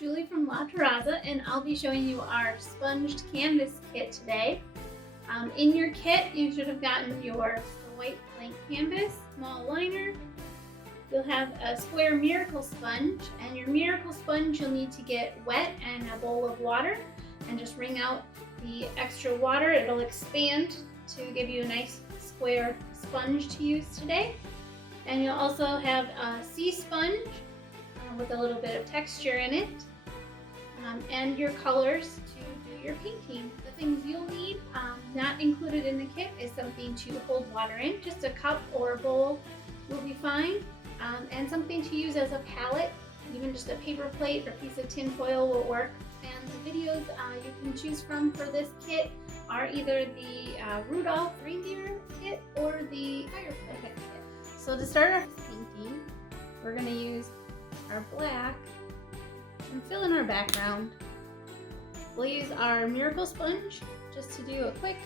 Julie from La Terraza, and I'll be showing you our sponged canvas kit today. In your kit, you should have gotten your white blank canvas, small liner. You'll have a square miracle sponge, and your miracle sponge you'll need to get wet and a bowl of water and just wring out the extra water. It'll expand to give you a nice square sponge to use today. And you'll also have a sea sponge with a little bit of texture in it, and your colors to do your painting. The things you'll need, not included in the kit, is something to hold water in. Just a cup or a bowl will be fine, and something to use as a palette. Even just a paper plate or piece of tin foil will work. And the videos you can choose from for this kit are either the Rudolph reindeer kit or the fireplace kit. So to start our painting, we're going to use our black and fill in our background. We'll use our miracle sponge just to do a quick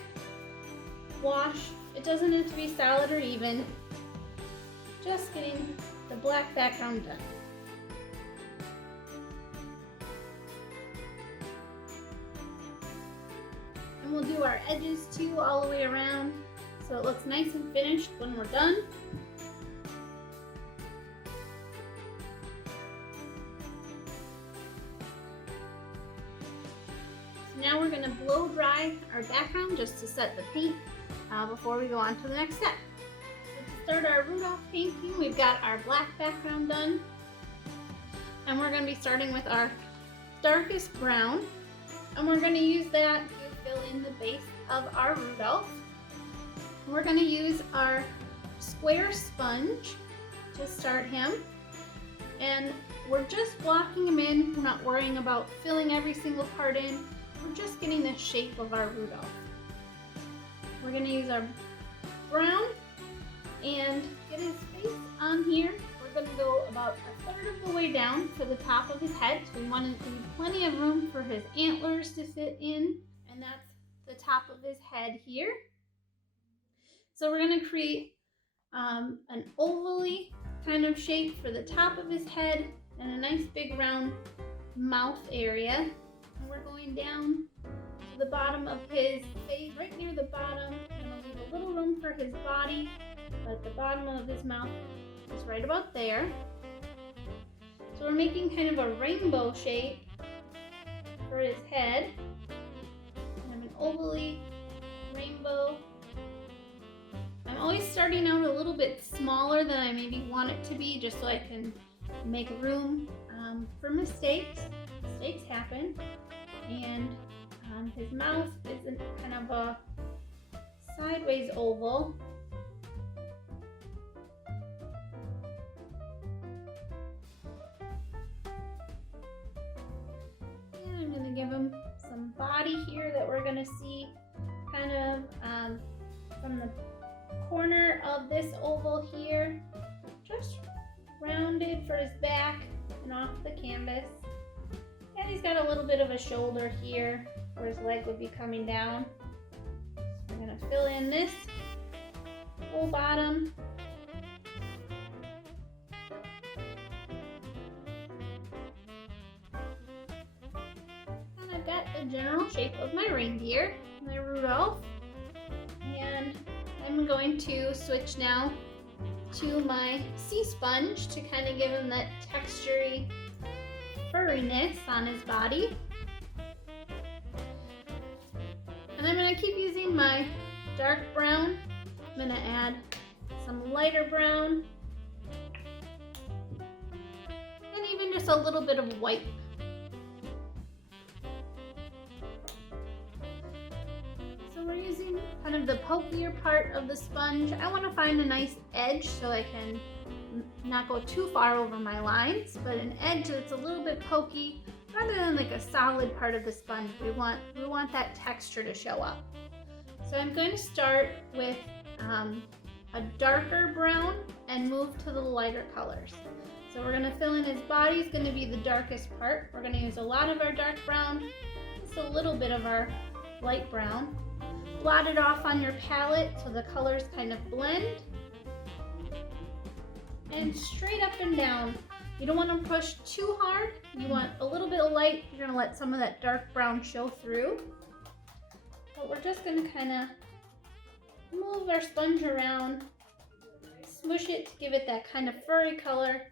wash. It doesn't have to be solid or even, just getting the black background done. And we'll do our edges too all the way around so it looks nice and finished when we're done. Now we're going to blow dry our background just to set the paint before we go on to the next step. So to start our Rudolph painting, we've got our black background done, and we're going to be starting with our darkest brown, and we're going to use that to fill in the base of our Rudolph. We're going to use our square sponge to start him, and we're just blocking him in. We're not worrying about filling every single part in. We're just getting the shape of our Rudolph. We're going to use our brown and get his face on here. We're going to go about a third of the way down to the top of his head. So we want to leave plenty of room for his antlers to fit in, and that's the top of his head here. So we're going to create an ovally kind of shape for the top of his head and a nice big round mouth area. And we're going down to the bottom of his face, right near the bottom, and we'll leave a little room for his body, but the bottom of his mouth is right about there. So we're making kind of a rainbow shape for his head, kind of an ovally rainbow. I'm always starting out a little bit smaller than I maybe want it to be, just so I can make room for mistakes. Mistakes happen. And his mouth is kind of a sideways oval. And I'm going to give him some body here that we're going to see kind of from the corner of this oval here, just rounded for his back and off the canvas. And he's got a little bit of a shoulder here where his leg would be coming down. So we're going to fill in this whole bottom. And I've got the general shape of my reindeer, my Rudolph. And I'm going to switch now to my sea sponge to kind of give him that textury furriness on his body. And I'm going to keep using my dark brown. I'm going to add some lighter brown and even just a little bit of white. So we're using kind of the pokier part of the sponge. I want to find a nice edge so I can not go too far over my lines, but an edge that's a little bit pokey rather than like a solid part of the sponge. We want that texture to show up. So I'm going to start with a darker brown and move to the lighter colors. So we're going to fill in his body. Is going to be the darkest part. We're going to use a lot of our dark brown, just a little bit of our light brown. Blot it off on your palette so the colors kind of blend. And straight up and down You don't want to push too hard. You want a little bit of light. You're gonna let some of that dark brown show through. But we're just gonna kind of move our sponge around, smush it to give it that kind of furry color.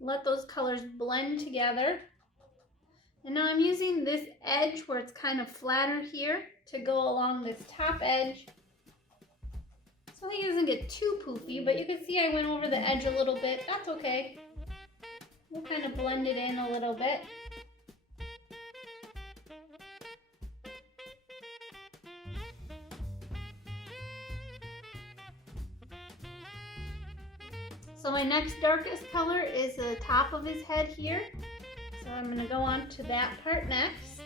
Let those colors blend together. And now I'm using this edge where it's kind of flatter here to go along this top edge. So it doesn't get too poofy, but you can see I went over the edge a little bit. That's okay. We'll kind of blend it in a little bit. So my next darkest color is the top of his head here. So I'm going to go on to that part next.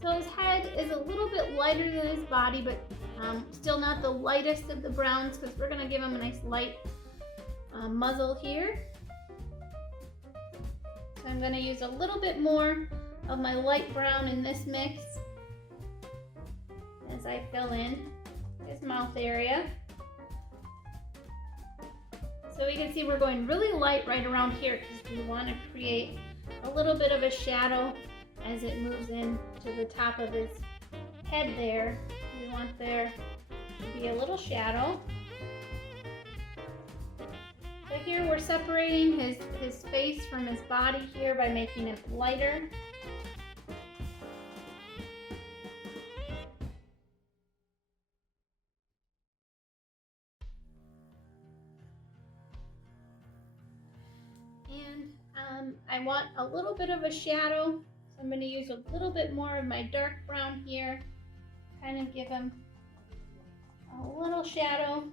So his head is a little bit lighter than his body, but still not the lightest of the browns because we're going to give him a nice light muzzle here. So I'm going to use a little bit more of my light brown in this mix as I fill in his mouth area. So you can see we're going really light right around here because we want to create a little bit of a shadow as it moves in to the top of his head there. We want there to be a little shadow. So here we're separating his face from his body here by making it lighter. And I want a little bit of a shadow. So I'm going to use a little bit more of my dark brown here, kind of give him a little shadow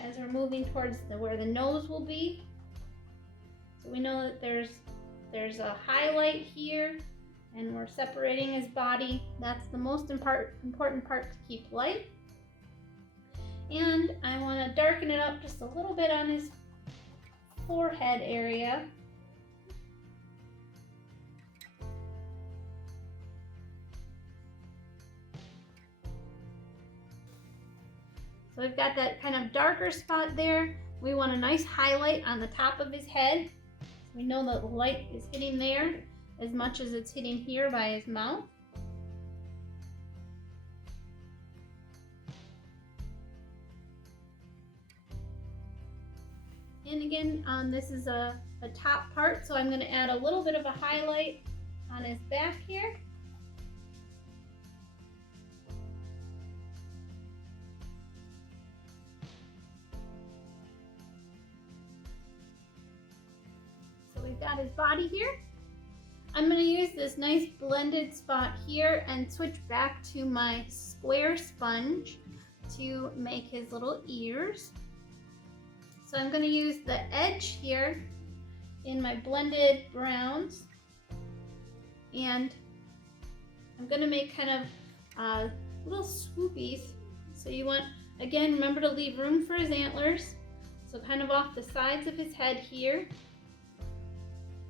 as we're moving towards where the nose will be. So we know that there's a highlight here and we're separating his body. That's the most important part to keep light. And I want to darken it up just a little bit on his forehead area. So we've got that kind of darker spot there. We want a nice highlight on the top of his head. We know that the light is hitting there as much as it's hitting here by his mouth. And again, this is a top part, so I'm going to add a little bit of a highlight on his back here. We've got his body here. I'm going to use this nice blended spot here and switch back to my square sponge to make his little ears. So I'm going to use the edge here in my blended browns, and I'm going to make kind of little swoopies. So you want, again, remember to leave room for his antlers. So kind of off the sides of his head here.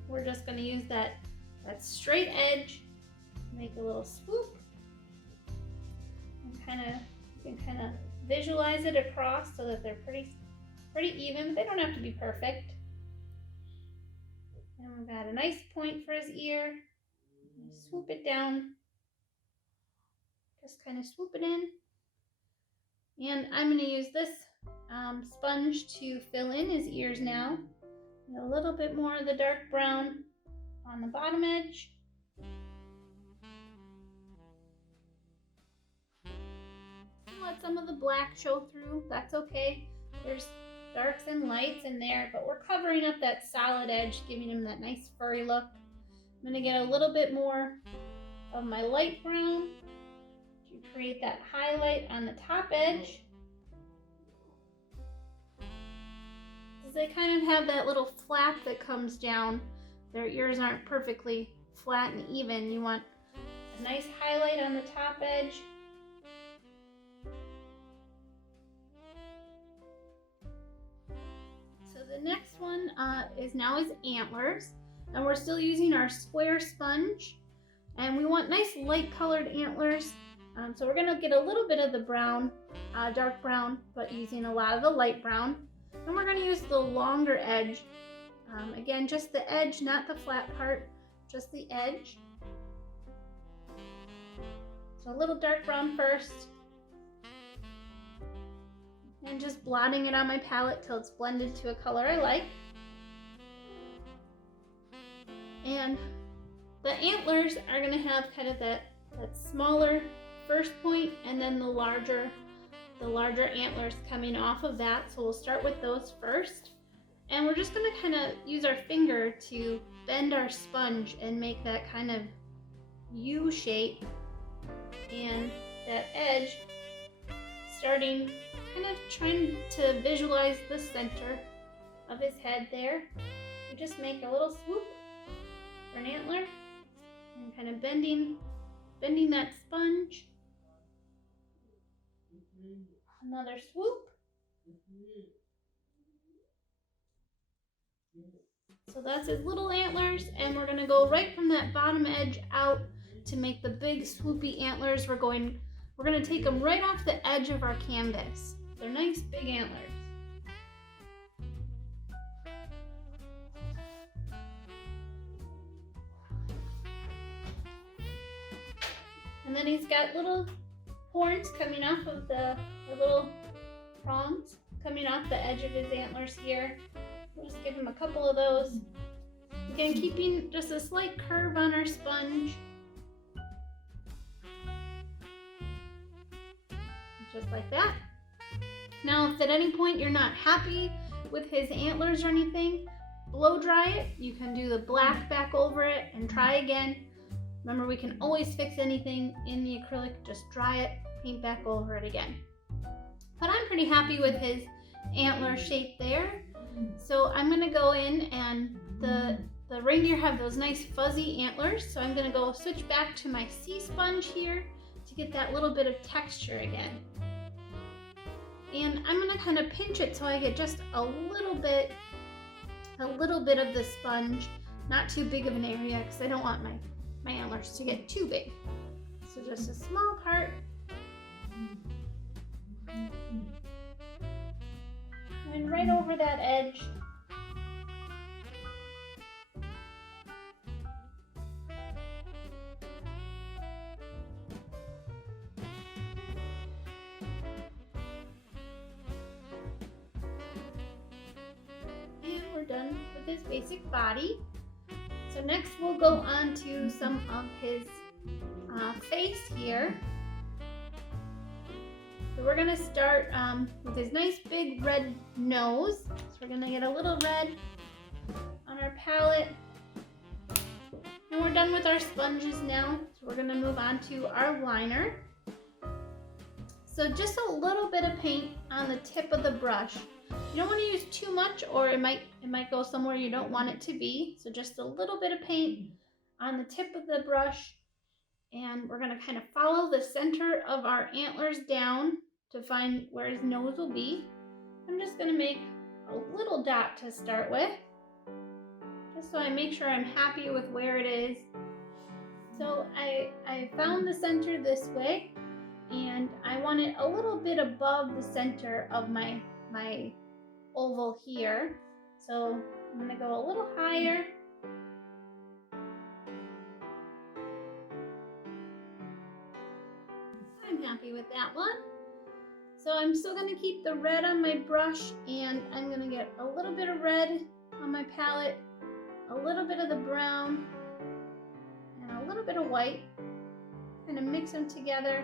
We're just going to use that straight edge, make a little swoop, and you can kind of visualize it across so that they're pretty even, but they don't have to be perfect. And we've got a nice point for his ear. Swoop it down, just kind of swoop it in. And I'm going to use this sponge to fill in his ears now. A little bit more of the dark brown on the bottom edge. Let some of the black show through. That's okay. There's darks and lights in there, but we're covering up that solid edge, giving him that nice furry look. I'm going to get a little bit more of my light brown to create that highlight on the top edge. They kind of have that little flap that comes down. Their ears aren't perfectly flat and even. You want a nice highlight on the top edge. So the next one is now his antlers. And we're still using our square sponge. And we want nice light colored antlers. So we're gonna get a little bit of the brown, dark brown, but using a lot of the light brown. And we're gonna use the longer edge. Again, just the edge, not the flat part, just the edge. So a little dark brown first. And just blotting it on my palette till it's blended to a color I like. And the antlers are gonna have kind of that smaller first point and then the larger antlers coming off of that. So we'll start with those first. And we're just gonna kind of use our finger to bend our sponge and make that kind of U shape. And that edge, starting kind of trying to visualize the center of his head there. We just make a little swoop for an antler and kind of bending that sponge. Another swoop. So that's his little antlers, and we're gonna go right from that bottom edge out to make the big swoopy antlers. We're gonna take them right off the edge of our canvas. They're nice big antlers. And then he's got little horns coming off of the little prongs coming off the edge of his antlers here. We'll just give him a couple of those. Again, keeping just a slight curve on our sponge. Just like that. Now, if at any point you're not happy with his antlers or anything, blow dry it. You can do the black back over it and try again. Remember, we can always fix anything in the acrylic. Just dry it, paint back over it again. But I'm pretty happy with his antler shape there. So I'm gonna go in, and the reindeer have those nice fuzzy antlers. So I'm gonna go switch back to my sea sponge here to get that little bit of texture again. And I'm gonna kind of pinch it so I get just a little bit of the sponge, not too big of an area because I don't want my antlers to get too big. So just a small part. And right over that edge. And we're done with his basic body. So next we'll go on to some of his face here. So we're gonna start with his nice big red nose. So we're gonna get a little red on our palette. And we're done with our sponges now. So we're gonna move on to our liner. So just a little bit of paint on the tip of the brush. You don't want to use too much, or it might go somewhere you don't want it to be. So just a little bit of paint on the tip of the brush. And we're gonna kind of follow the center of our antlers down to find where his nose will be. I'm just gonna make a little dot to start with, just so I make sure I'm happy with where it is. So I found the center this way, and I want it a little bit above the center of my oval here. So I'm gonna go a little higher. I'm happy with that one. So I'm still gonna keep the red on my brush, and I'm gonna get a little bit of red on my palette, a little bit of the brown, and a little bit of white. Kind of mix them together.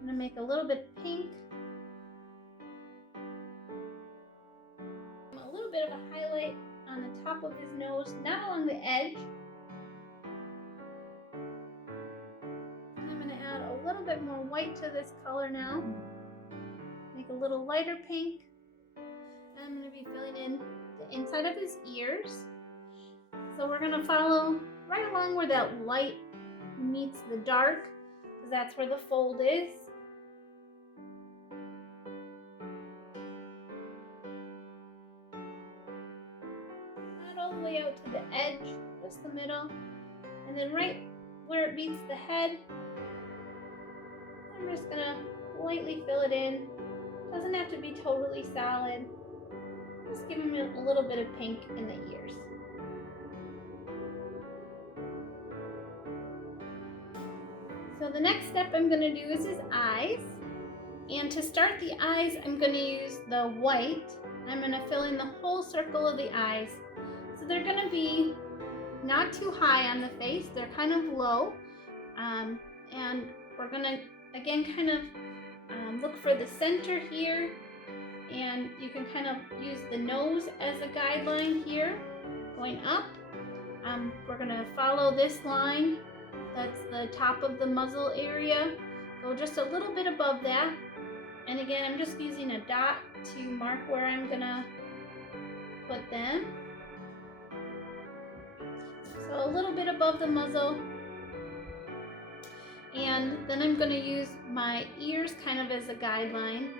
I'm gonna make a little bit pink. A little bit of a highlight on the top of his nose, not along the edge. A little bit more white to this color now. Make a little lighter pink. And I'm going to be filling in the inside of his ears. So we're going to follow right along where that light meets the dark, because that's where the fold is. all the way out to the edge, just the middle, and then right where it meets the head, I'm just gonna lightly fill it in. Doesn't have to be totally solid. Just give him a little bit of pink in the ears. So the next step I'm going to do is his eyes. And to start the eyes, I'm going to use the white. I'm going to fill in the whole circle of the eyes. So they're going to be not too high on the face. They're kind of low. And we're going to, again, kind of look for the center here. And you can kind of use the nose as a guideline here, going up. We're going to follow this line. That's the top of the muzzle area. Go just a little bit above that. And again, I'm just using a dot to mark where I'm gonna put them. So a little bit above the muzzle. And then I'm gonna use my ears kind of as a guideline.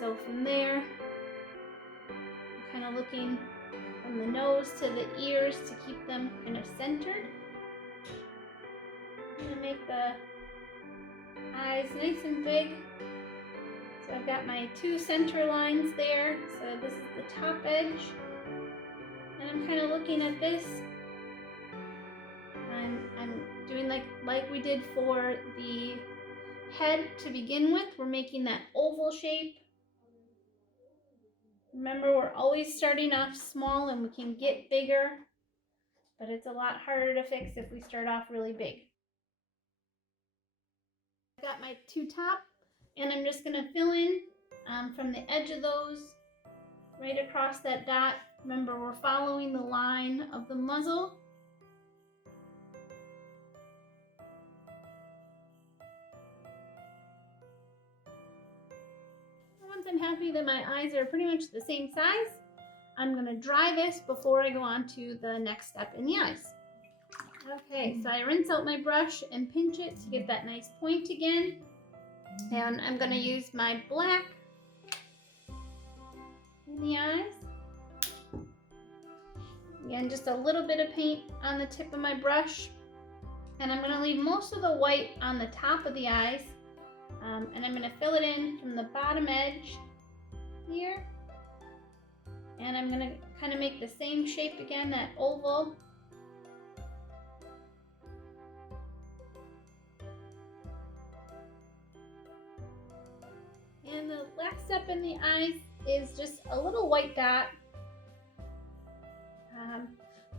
So from there, I'm kind of looking from the nose to the ears to keep them kind of centered. I'm going to make the eyes nice and big. So I've got my two center lines there. So this is the top edge. And I'm kind of looking at this. I'm doing like we did for the head to begin with. We're making that oval shape. Remember, we're always starting off small and we can get bigger, but it's a lot harder to fix if we start off really big. I've got my two top, and I'm just going to fill in from the edge of those right across that dot. Remember, we're following the line of the muzzle. Once I'm happy that my eyes are pretty much the same size, I'm going to dry this before I go on to the next step in the eyes. Okay, so I rinse out my brush and pinch it to get that nice point again. And I'm going to use my black in the eyes. Again, just a little bit of paint on the tip of my brush. And I'm going to leave most of the white on the top of the eyes. And I'm going to fill it in from the bottom edge here. And I'm going to kind of make the same shape again, that oval. And the last step in the eyes is just a little white dot.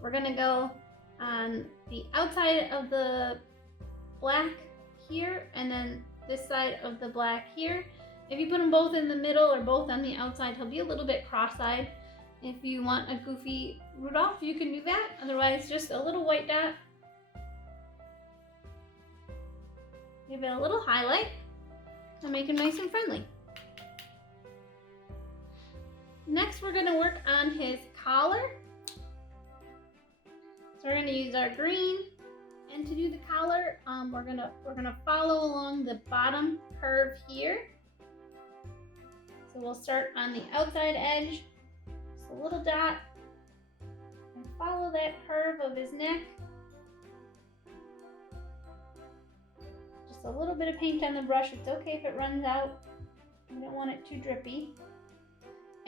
We're going to go on the outside of the black here, and then this side of the black here. If you put them both in the middle or both on the outside, he'll be a little bit cross-eyed. If you want a goofy Rudolph, you can do that. Otherwise, just a little white dot. Give it a little highlight and make him nice and friendly. Next, we're going to work on his collar. So we're going to use our green, and to do the collar, we're gonna follow along the bottom curve here. So we'll start on the outside edge, just a little dot, and follow that curve of his neck. Just a little bit of paint on the brush. It's okay if it runs out. We don't want it too drippy.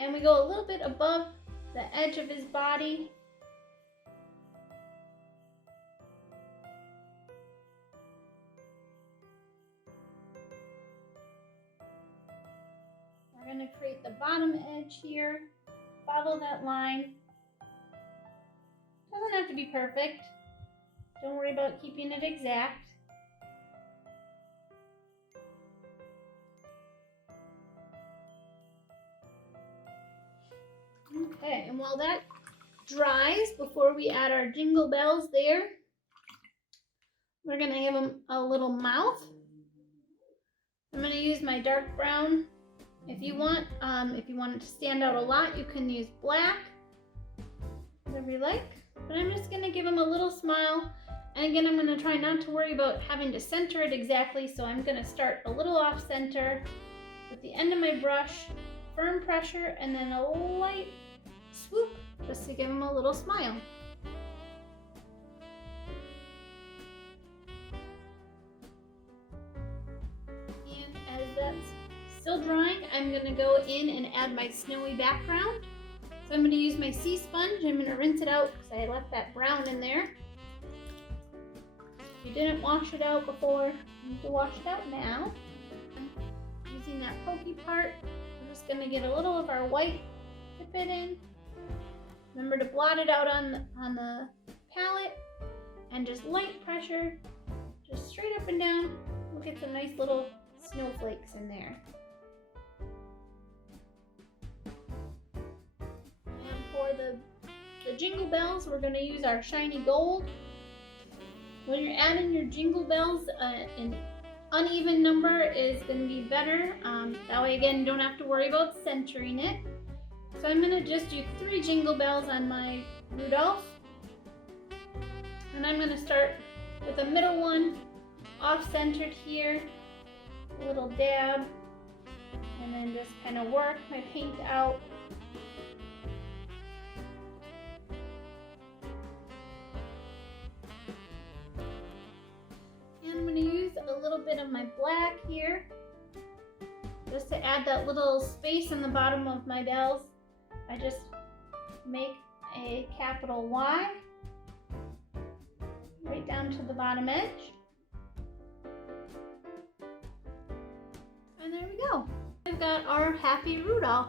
And we go a little bit above the edge of his body. We're going to create the bottom edge here, follow that line. Doesn't have to be perfect. Don't worry about keeping it exact. Okay, and while that dries, before we add our jingle bells there, we're going to give him a little mouth. I'm going to use my dark brown. If you want it to stand out a lot, you can use black, whatever you like. But I'm just going to give him a little smile. And again, I'm going to try not to worry about having to center it exactly. So I'm going to start a little off center with the end of my brush, firm pressure, and then a light swoop just to to give him a little smile. And as that's still drying, I'm going to go in and add my snowy background. So I'm going to use my sea sponge. I'm going to rinse it out because I left that brown in there. If you didn't wash it out before, you need to wash it out now. Using that pokey part, we're just going to get a little of our white, dip it in. Remember to blot it out on the palette, and just light pressure, just straight up and down. We'll get some nice little snowflakes in there. And for the jingle bells, we're going to use our shiny gold. When you're adding your jingle bells, an uneven number is going to be better. That way, again, you don't have to worry about centering it. So I'm going to just do 3 jingle bells on my Rudolph. And I'm going to start with the middle one, off-centered here, a little dab, and then just kind of work my paint out. And I'm going to use a little bit of my black here, just to add that little space in the bottom of my bells. I just make a capital Y right down to the bottom edge. And there we go. We've got our happy Rudolph.